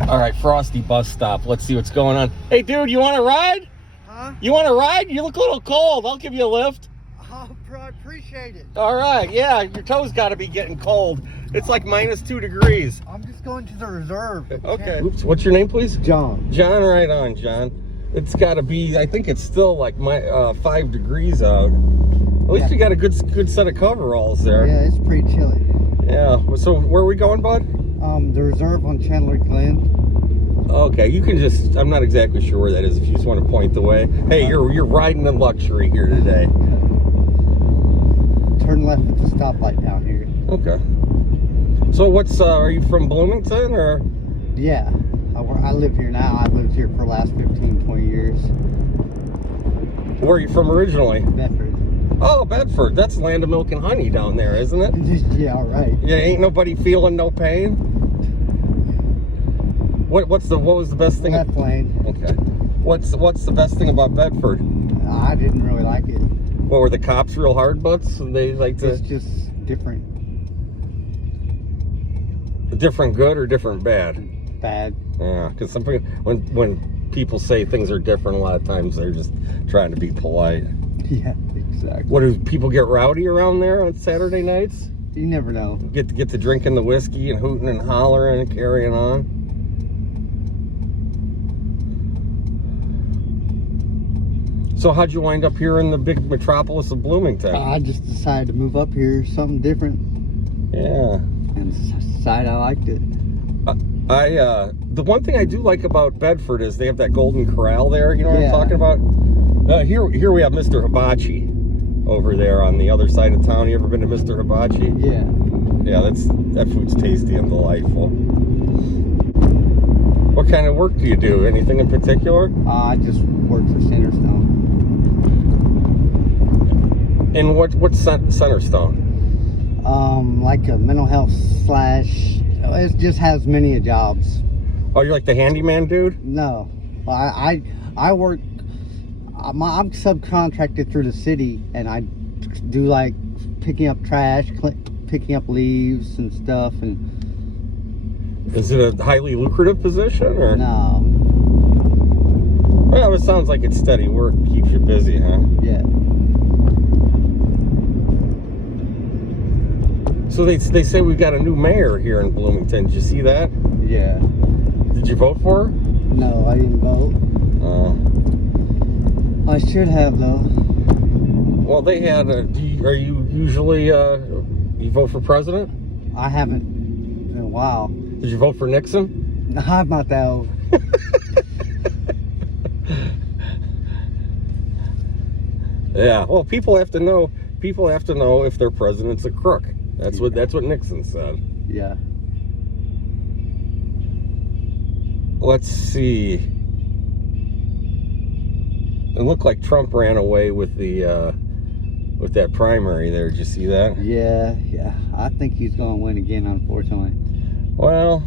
All right, Frosty bus stop. Let's see what's going on. Hey, dude, you want to ride? Huh? You want to ride? You look a little cold. I'll give you a lift. Oh, bro, I appreciate it. All right, yeah, your toes got to be getting cold. It's like -2 degrees. I'm just going to the reserve. Okay. Oops, what's your name, please? John. John, right on, John. It's got to be, I think it's still like 5 degrees out. At least you got a good set of coveralls there. Yeah, it's pretty chilly. Yeah, so where are we going, bud? The reserve on Chandler Glen. Okay, you can just, I'm not exactly sure where that is if you just want to point the way. Hey, you're riding in luxury here today. Turn left at the stoplight down here. Okay. So what's, are you from Bloomington or? Yeah, I live here now. I've lived here for the last 15, 20 years. Where are you from originally? Bedford. Oh, Bedford. That's land of milk and honey down there, isn't it? Yeah, all right. Yeah, ain't nobody feeling no pain? What was the best thing? Left lane. Okay. What's the best thing about Bedford? I didn't really like it. What, were the cops real hard butts? And they like to... It's just different. Different good or different bad? Bad. Yeah, because some people, when people say things are different, a lot of times they're just trying to be polite. Yeah, exactly. What, do people get rowdy around there on Saturday nights? You never know. Get to drinking the whiskey and hooting and hollering and carrying on? So how'd you wind up here in the big metropolis of Bloomington? I just decided to move up here, something different. Yeah. And decided I liked it. The one thing I do like about Bedford is they have that Golden Corral there. You know what Yeah. I'm talking about? Here we have Mr. Hibachi over there on the other side of town. You ever been to Mr. Hibachi? Yeah. Yeah, that food's tasty and delightful. What kind of work do you do? Anything in particular? I just work for Centerstone. And what's Centerstone? Like a mental health / it just has many jobs. Oh, you're like the handyman dude? No, I work. I'm subcontracted through the city, and I do like picking up trash, picking up leaves and stuff. And is it a highly lucrative position or? No. Well, it sounds like it's steady work, keeps you busy, huh? Yeah. So they say we've got a new mayor here in Bloomington. Did you see that? Yeah. Did you vote for her? No, I didn't vote. I should have though. Well, they had. Are you usually you vote for president? I haven't in a while. Did you vote for Nixon? No, I'm not that old. Yeah. Well, people have to know. People have to know if their president's a crook. That's what Nixon said. Yeah. Let's see. It looked like Trump ran away with with that primary there. Did you see that? Yeah. I think he's going to win again, unfortunately. Well,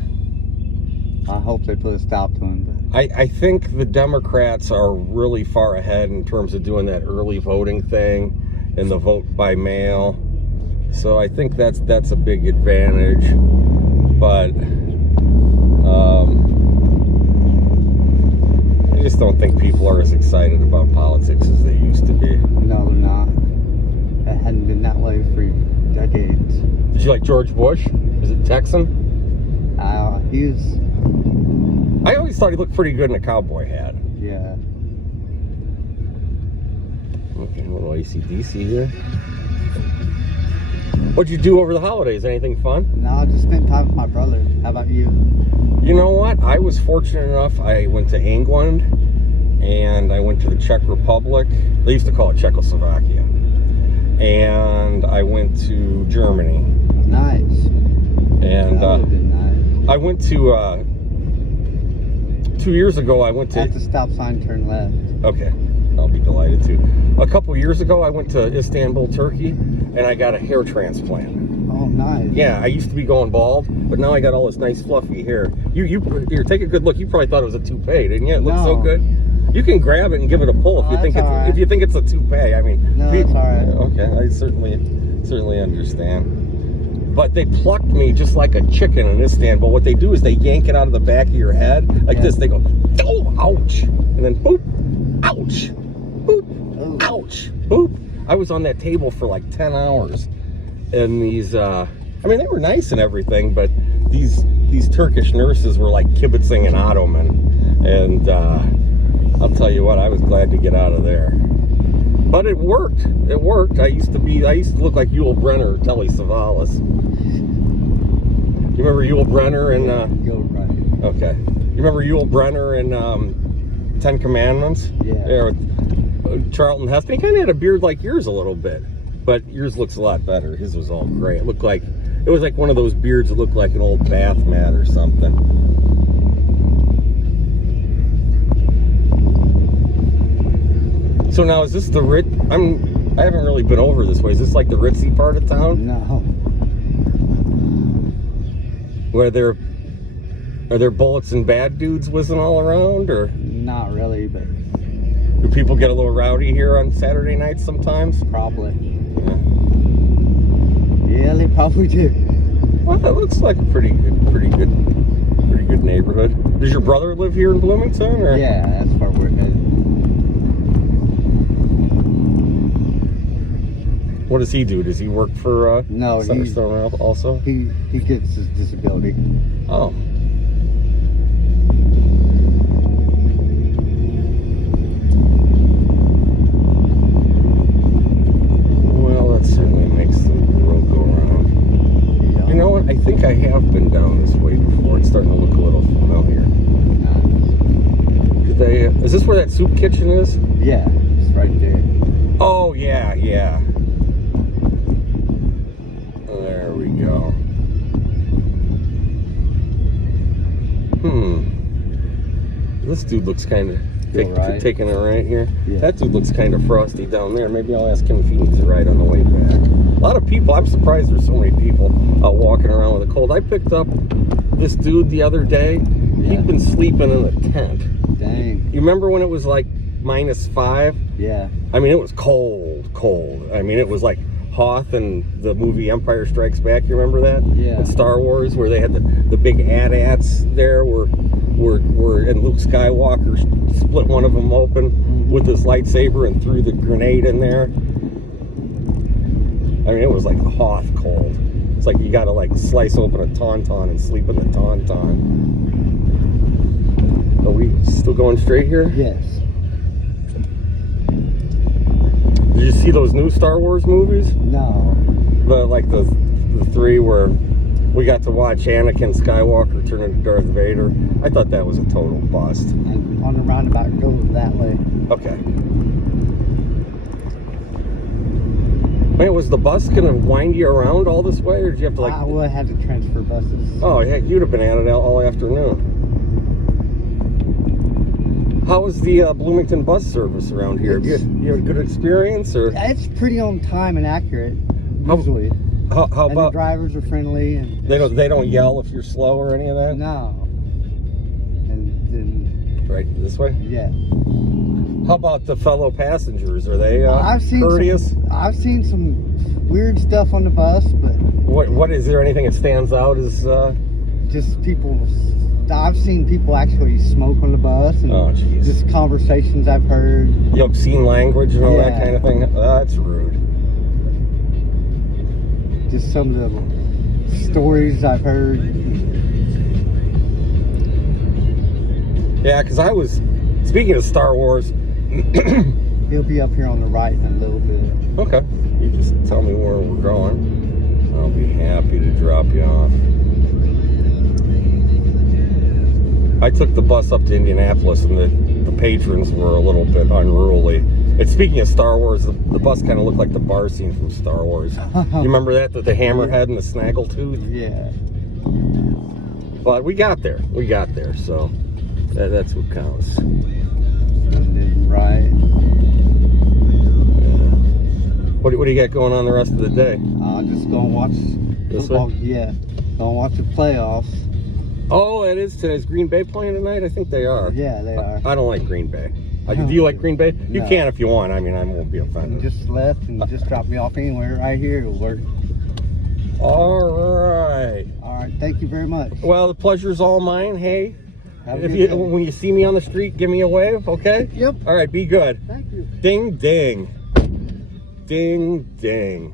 I hope they put a stop to him. But I think the Democrats are really far ahead in terms of doing that early voting thing and the vote by mail. So I think that's a big advantage. But I just don't think people are as excited about politics as they used to be. no, they're not. It hadn't been that way for decades. Did you like George Bush? Is it Texan? He was. I always thought he looked pretty good in a cowboy hat. Yeah. Okay, a little AC/DC here. What'd you do over the holidays? Anything fun? No, I just spent time with my brother. How about you? You know what? I was fortunate enough. I went to England and I went to the Czech Republic. They used to call it Czechoslovakia. And I went to Germany. Nice. And That would've been nice. I went to 2 years ago. I went to. At the stop sign, turn left. Okay, I'll be delighted to. A couple years ago, I went to Istanbul, Turkey, and I got a hair transplant. Oh, nice. Yeah, I used to be going bald, but now I got all this nice fluffy hair. Here, take a good look. You probably thought it was a toupee, didn't you? It looks so good. You can grab it and give it a pull if you think it's a toupee. I mean, no, it's all right. Okay, I certainly understand. but they plucked me just like a chicken in this stand. But what they do is they yank it out of the back of your head like this. They go, oh, ouch, and then boop, ouch, boop, ouch, boop. I was on that table for like 10 hours, and these, I mean, they were nice and everything, but these Turkish nurses were like kibitzing an Ottoman, and I'll tell you what, I was glad to get out of there. But it worked. It worked. I used to look like Yul Brynner or Telly Savalas. You remember Yul Brynner and Yul Brynner. Okay. You remember Yul Brynner and Ten Commandments? Yeah. Charlton Heston. He kind of had a beard like yours a little bit, but yours looks a lot better. His was all gray. It was like one of those beards that looked like an old bath mat or something. So now, is this the I haven't really been over this way. Is this like the ritzy part of town? No. Where are there bullets and bad dudes whizzing all around, or? Not really, but. Do people get a little rowdy here on Saturday nights sometimes? Probably. Yeah, they probably do. Well, that looks like a pretty good neighborhood. Does your brother live here in Bloomington, or? Yeah, that's where we're headed. What does he do? Does he work for no, Centerstone also? He gets his disability. Oh. Well, that certainly makes the road go around. Yeah. You know what? I think I have been down this way before. It's starting to look a little familiar. Is this where that soup kitchen is? Yeah, it's right there. Oh, yeah. There we go. This dude looks kind of taking it right here. Yeah. That dude looks kind of frosty down there. Maybe I'll ask him if he needs a ride on the way back. A lot of people. I'm surprised there's so many people out walking around with a cold. I picked up this dude the other day. Yeah. He'd been sleeping in a tent. Dang. You remember when it was like -5? Yeah. I mean, it was cold. I mean, it was like Hoth and the movie Empire Strikes Back. You remember that? Yeah. In Star Wars, where they had the big AT-ATs there, where and Luke Skywalker split one of them open with his lightsaber and threw the grenade in there. I mean, it was like Hoth cold. It's like you got to like slice open a tauntaun and sleep in the tauntaun. Are we still going straight here? Yes. Did you see those new Star Wars movies? No. Like the 3 where we got to watch Anakin Skywalker turn into Darth Vader. I thought that was a total bust. And on the roundabout, go that way. Okay. Man, was the bus gonna wind you around all this way, or did you have to like? I would have to transfer buses. Oh heck, you'd have been at it all afternoon. How was the Bloomington bus service around here? You had a good experience, or? It's pretty on time and accurate, usually. How And about the drivers are friendly, and they don't yell if you're slow or any of that? no. And then Right this way. yeah, How about the fellow passengers? Are they courteous? I've seen some weird stuff on the bus, but What is there anything that stands out as? just people. I've seen people actually smoke on the bus, and Oh, jeez. just conversations I've heard. Obscene language and all that Yeah. kind of thing. That's rude. Just some of the stories I've heard. Yeah, because I was speaking of Star Wars. He'll be up here on the right in a little bit. Okay, you just tell me where we're going. I'll be happy to drop you off. I took the bus up to Indianapolis, and the patrons were a little bit unruly. And speaking of Star Wars, the bus kind of looked like the bar scene from Star Wars. You remember that? The hammerhead and the snaggletooth? Yeah. But we got there. So that's what counts. And then right. What do you got going on the rest of the day? Just gonna watch This football. way? Yeah. Gonna watch the playoffs. Oh, it is today. Is Green Bay playing tonight? I think they are. Yeah, they are. I don't like Green Bay. Do you like Green Bay? You No. can if you want. I mean, I won't be And offended. just left and just dropped me off anywhere right here will work. All right. All right. Thank you very much. Well, the pleasure's all mine. Hey, Have a if good you day. when you see me on the street, give me a wave, okay? Yep. All right, be good. Thank you. Ding, ding. Ding, ding.